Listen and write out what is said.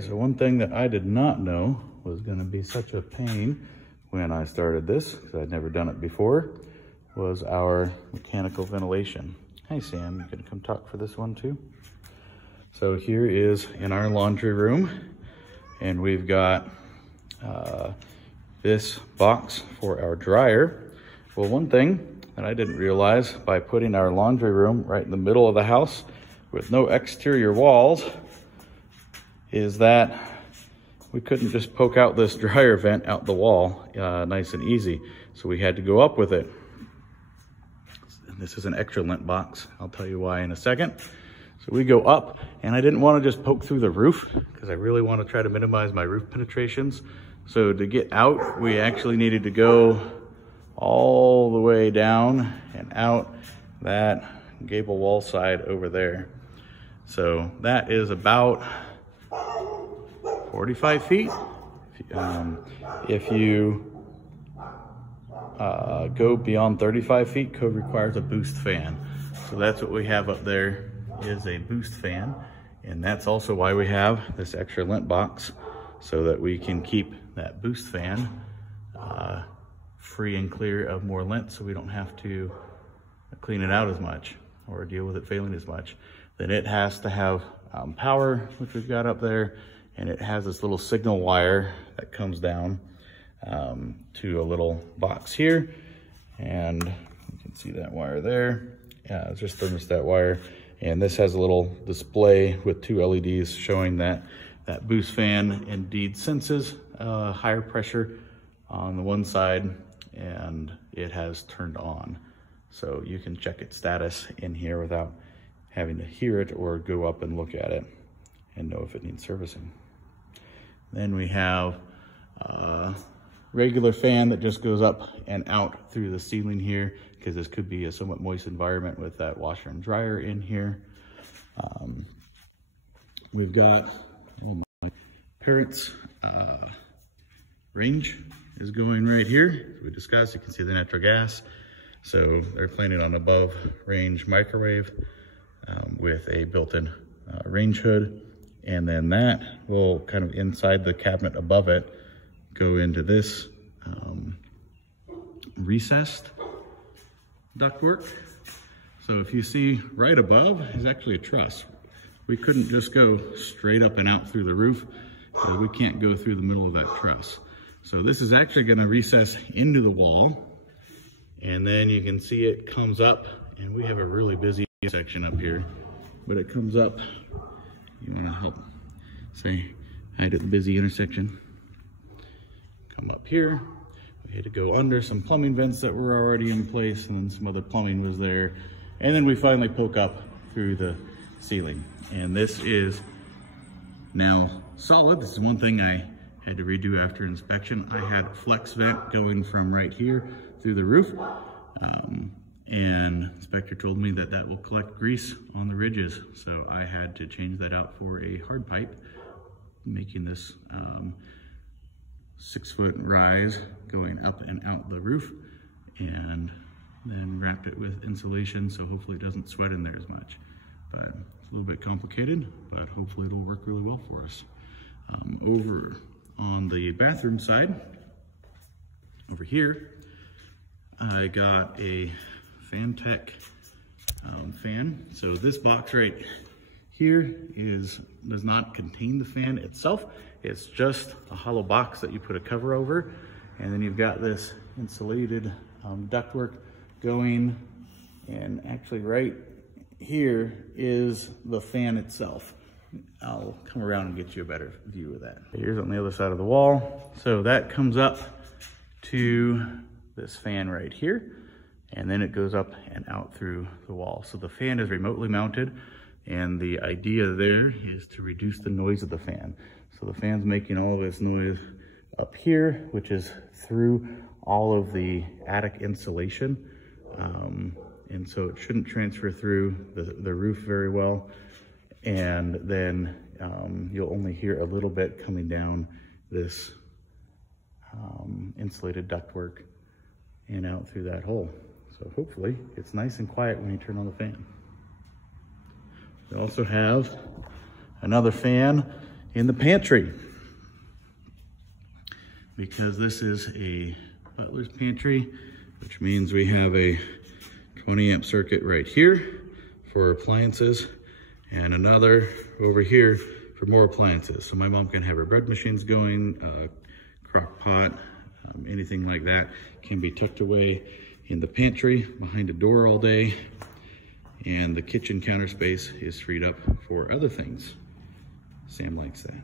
So one thing that I did not know was going to be such a pain when I started this, because I'd never done it before, was our mechanical ventilation. Hi Sam, you can come talk for this one too. So here is in our laundry room, and we've got this box for our dryer. Well, one thing that I didn't realize, by putting our laundry room right in the middle of the house with no exterior walls, is that we couldn't just poke out this dryer vent out the wall nice and easy. So we had to go up with it. And this is an extra lint box. I'll tell you why in a second. So we go up, and I didn't want to just poke through the roof because I really want to try to minimize my roof penetrations. So to get out, we actually needed to go all the way down and out that gable wall side over there. So that is about 45 feet. If you go beyond 35 feet, code requires a boost fan. So that's what we have up there, is a boost fan. And that's also why we have this extra lint box, so that we can keep that boost fan free and clear of more lint, so we don't have to clean it out as much or deal with it failing as much. Then it has to have power, which we've got up there. And it has this little signal wire that comes down to a little box here. And you can see that wire there. Yeah, it's just thermostat wire. And this has a little display with two LEDs showing that that boost fan indeed senses higher pressure on the one side, and it has turned on. So you can check its status in here without having to hear it or go up and look at it and know if it needs servicing. Then we have a regular fan that just goes up and out through the ceiling here, because this could be a somewhat moist environment with that washer and dryer in here. We've got, well, my parents' range is going right here. We discussed, you can see the natural gas. So they're planning on above range microwave with a built-in range hood. And then that will kind of inside the cabinet above it go into this recessed ductwork. So if you see right above is actually a truss. We couldn't just go straight up and out through the roof, because we can't go through the middle of that truss. So this is actually going to recess into the wall, and then you can see it comes up, and we have a really busy section up here, but it comes up. You want to help say hi to the busy intersection. Come up here. We had to go under some plumbing vents that were already in place, and then some other plumbing was there. And then we finally poke up through the ceiling. And this is now solid. This is one thing I had to redo after inspection. I had flex vent going from right here through the roof. And inspector told me that that will collect grease on the ridges. So I had to change that out for a hard pipe, making this 6-foot rise going up and out the roof, and then wrapped it with insulation, so hopefully it doesn't sweat in there as much. But it's a little bit complicated, but hopefully it'll work really well for us. Over on the bathroom side, over here, I got a Fantech fan. So this box right here does not contain the fan itself. It's just a hollow box that you put a cover over, and then you've got this insulated ductwork going, and actually right here is the fan itself. I'll come around and get you a better view of that. Here's on the other side of the wall. So that comes up to this fan right here, and then it goes up and out through the wall. So the fan is remotely mounted, and the idea there is to reduce the noise of the fan. So the fan's making all of this noise up here, which is through all of the attic insulation. And so it shouldn't transfer through the roof very well. And then you'll only hear a little bit coming down this insulated ductwork and out through that hole. So hopefully it's nice and quiet when you turn on the fan. We also have another fan in the pantry. Because this is a butler's pantry, which means we have a 20 amp circuit right here for appliances and another over here for more appliances. So my mom can have her bread machines going, crock pot, anything like that can be tucked away in the pantry behind a door all day. And the kitchen counter space is freed up for other things. Sam likes that.